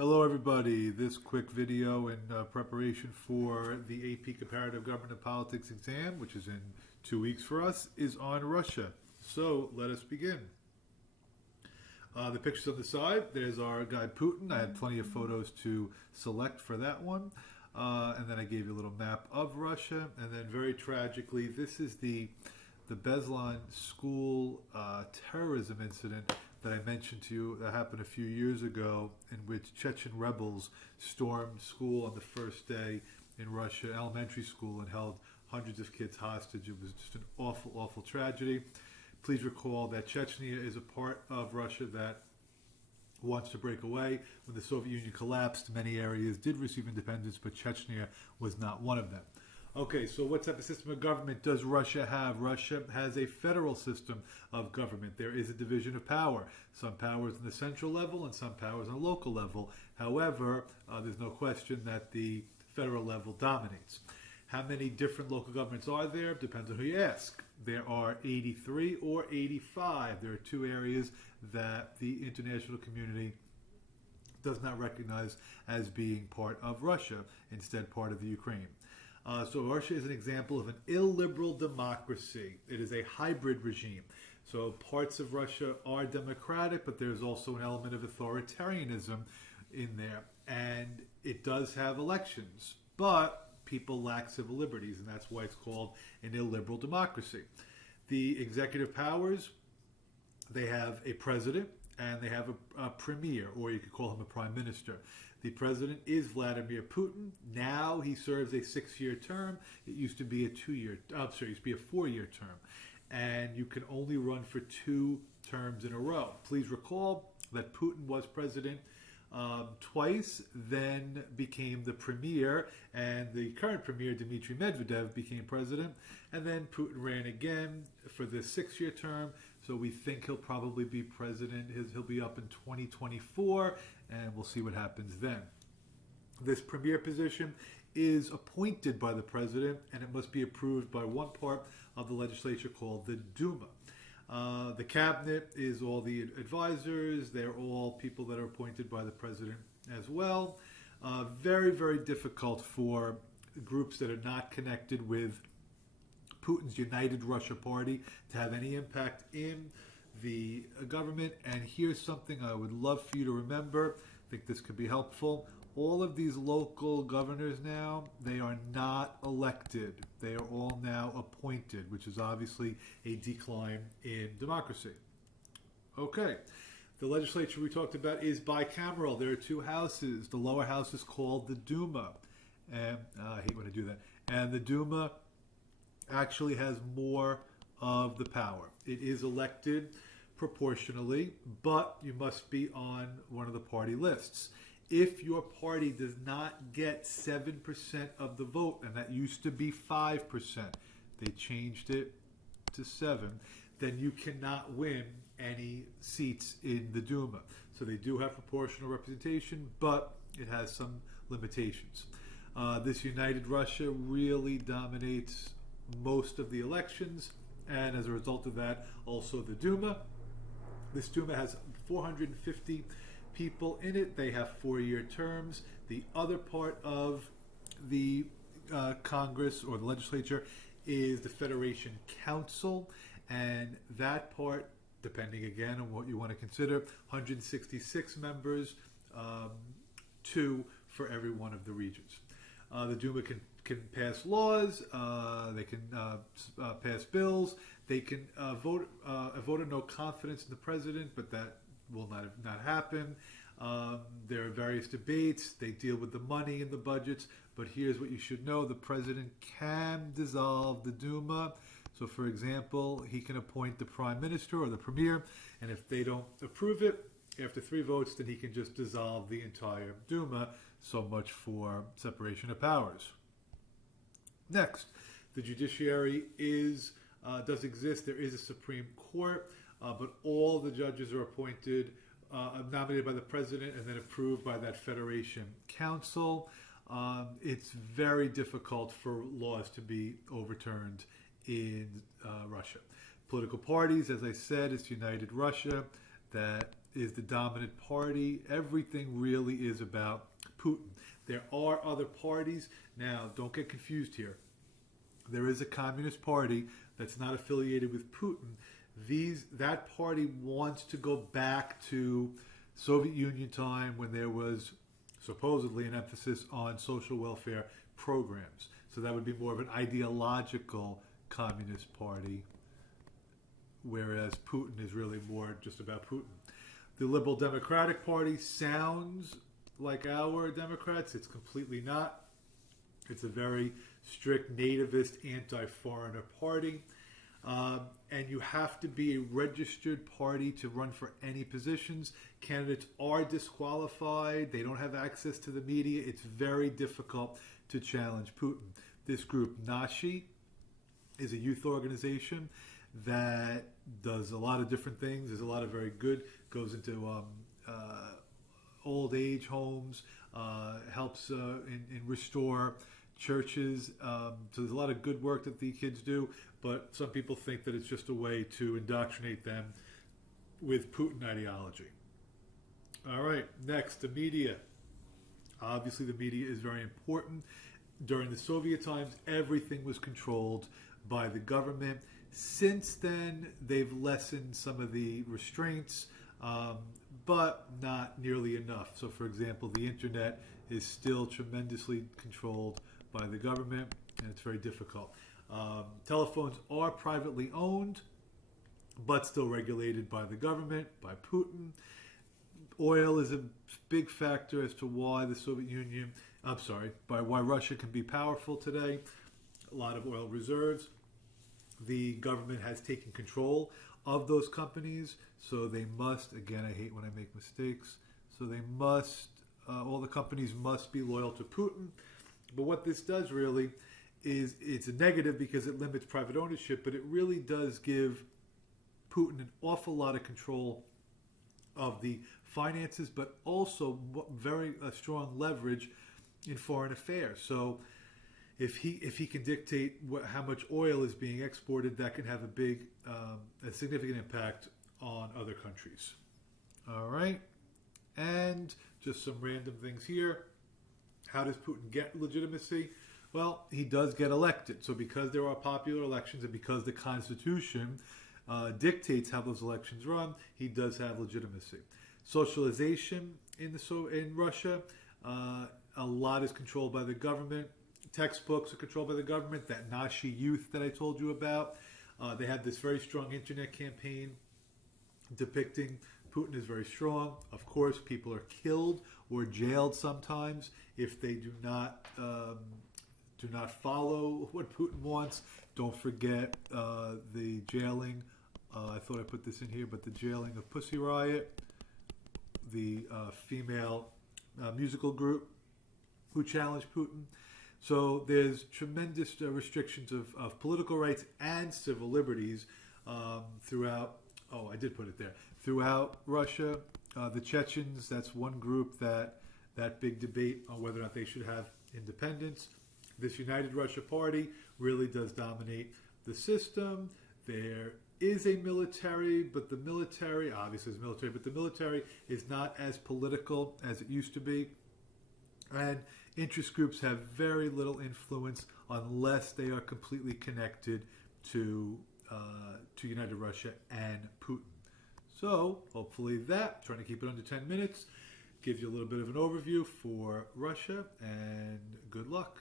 Hello everybody, this quick video in preparation for the AP Comparative Government and Politics exam, which is in 2 weeks for us, is on Russia. So let us begin. The pictures on the side, there's our guy Putin. I had plenty of photos to select for that one. And then I gave you a little map of Russia. And then very tragically, this is the Beslan school terrorism incident that I mentioned to you that happened a few years ago, in which Chechen rebels stormed school on the first day in Russia, elementary school, and held hundreds of kids hostage. It was just an awful, awful tragedy. Please recall that Chechnya is a part of Russia that wants to break away. When the Soviet Union collapsed, many areas did receive independence, but Chechnya was not one of them. Okay, so what type of system of government does Russia have? Russia has a federal system of government. There is a division of power. Some powers on the central level and some powers on the local level. However, there's no question that the federal level dominates. How many different local governments are there? Depends on who you ask. There are 83 or 85. There are two areas that the international community does not recognize as being part of Russia, instead part of the Ukraine. So Russia is an example of an illiberal democracy. It is a hybrid regime. So parts of Russia are democratic, but there's also an element of authoritarianism in there. And it does have elections, but people lack civil liberties, and that's why it's called an illiberal democracy. The executive powers, they have a president and they have a premier, or you could call him a prime minister. The president is Vladimir Putin. Now he serves a 6-year term. It used to be a 4-year term. And you can only run for 2 terms in a row. Please recall that Putin was president twice, then became the premier, and the current premier, Dmitry Medvedev, became president. And then Putin ran again for the 6-year term. So we think he'll probably be president. He'll be up in 2024, and we'll see what happens then. This premier position is appointed by the president, and it must be approved by one part of the legislature called the Duma. The cabinet is all the advisors. They're all people that are appointed by the president as well. Very, very difficult for groups that are not connected with Putin's United Russia Party to have any impact in the government. And here's something I would love for you to remember. I think this could be helpful. All of these local governors now, they are not elected. They are all now appointed, which is obviously a decline in democracy. Okay. The legislature we talked about is bicameral. There are 2 houses. The lower house is called the Duma. And I hate when I do that. And the Duma actually has more of the power. It is elected proportionally, but you must be on one of the party lists. If your party does not get 7% of the vote, and that used to be 5%, they changed it to 7%, then you cannot win any seats in the Duma. So they do have proportional representation, but it has some limitations. This United Russia really dominates most of the elections, and as a result of that, also the Duma. This Duma has 450 people in it. They have 4-year terms. The other part of the Congress or the legislature is the Federation Council, and that part, depending again on what you want to consider, 166 members, 2 for every one of the regions. The Duma can pass laws, they can pass bills, they can vote of no confidence in the president, but that will not happen. There are various debates. They deal with the money and the budgets, but here's what you should know. The president can dissolve the Duma. So for example, he can appoint the prime minister or the premier, and if they don't approve it, after 3 votes, then he can just dissolve the entire Duma. So much for separation of powers. Next, the judiciary does exist. There is a Supreme Court, but all the judges are appointed, nominated by the president, and then approved by that Federation Council. It's very difficult for laws to be overturned in Russia. Political parties, as I said, it's United Russia that is the dominant party. Everything really is about Putin. There are other parties. Now, don't get confused here. There is a communist party that's not affiliated with Putin. That party wants to go back to Soviet Union time when there was supposedly an emphasis on social welfare programs. So that would be more of an ideological communist party, whereas Putin is really more just about Putin. The Liberal Democratic Party sounds like our Democrats. It's completely not. It's a very strict nativist, anti-foreigner party. And you have to be a registered party to run for any positions. Candidates are disqualified. They don't have access to the media. It's very difficult to challenge Putin. This group, Nashi, is a youth organization that does a lot of different things. There's a lot of very good, goes into old age homes, helps in restore churches. So there's a lot of good work that the kids do, but some people think that it's just a way to indoctrinate them with Putin ideology. All right, next, the media. Obviously, the media is very important. During the Soviet times, everything was controlled by the government. Since then, they've lessened some of the restraints, but not nearly enough. So, for example, the internet is still tremendously controlled by the government, and it's very difficult. Telephones are privately owned, but still regulated by the government, by Putin. Oil is a big factor as to why the Soviet Union, by why Russia can be powerful today. A lot of oil reserves. The government has taken control of those companies, so they must, again, I hate when I make mistakes, so they must, all the companies must be loyal to Putin. But what this does really is, it's a negative because it limits private ownership, but it really does give Putin an awful lot of control of the finances, but also very strong leverage in foreign affairs. So if he can dictate how much oil is being exported, that can have a significant impact on other countries. All right, and just some random things here. How does Putin get legitimacy? Well, he does get elected. So because there are popular elections and because the Constitution dictates how those elections run, he does have legitimacy. Socialization in Russia, a lot is controlled by the government. Textbooks are controlled by the government. That Nashi youth that I told you about, they have this very strong internet campaign depicting Putin is very strong. Of course, people are killed or jailed sometimes if they do not follow what Putin wants. Don't forget the jailing. I thought I put this in here, but the jailing of Pussy Riot, the female musical group who challenged Putin. So there's tremendous restrictions of political rights and civil liberties throughout. Oh, I did put it there. Throughout Russia, the Chechens, that's one group that big debate on whether or not they should have independence. This United Russia Party really does dominate the system. There is a military, but the military, obviously is military, but the military is not as political as it used to be. And interest groups have very little influence unless they are completely connected to United Russia and Putin. So hopefully that, trying to keep it under 10 minutes, gives you a little bit of an overview for Russia, and good luck.